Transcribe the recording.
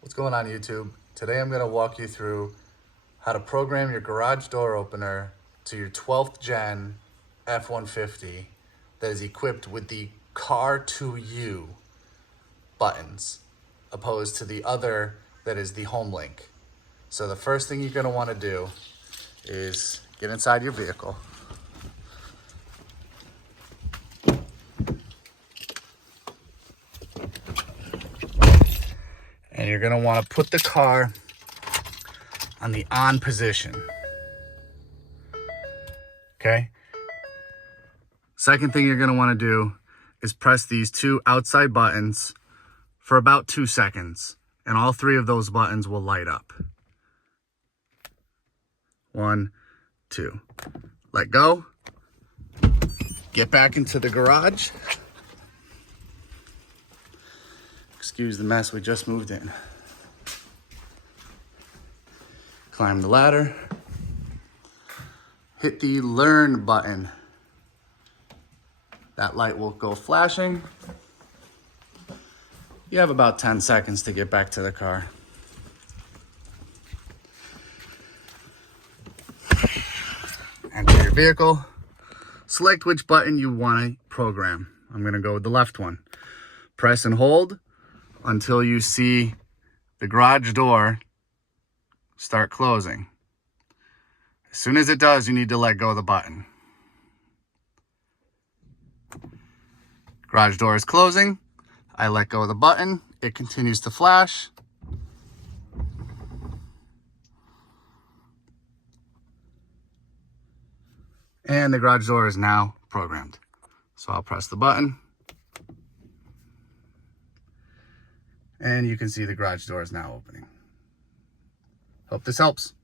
What's going on YouTube? Today I'm going to walk you through how to program your garage door opener to your 12th gen F-150 that is equipped with the Car to You buttons, opposed to the other that is the Home Link. So the first thing you're going to want to do is get inside your vehicle. And you're going to want to put the car on the on position. Okay? Second thing you're going to want to do is press these two outside buttons for about 2 seconds. And all three of those buttons will light up. 1, 2. Let go. Get back into the garage. Excuse the mess, we just moved in. Climb the ladder. Hit the learn button. That light will go flashing. You have about 10 seconds to get back to the car. Enter your vehicle. Select which button you want to program. I'm going to go with the left one. Press and hold until you see the garage door start closing. As soon as it does, you need to let go of the button. Garage door is closing. I let go of the button. It continues to flash. And the garage door is now programmed. So I'll press the button. And you can see the garage door is now opening. Hope this helps.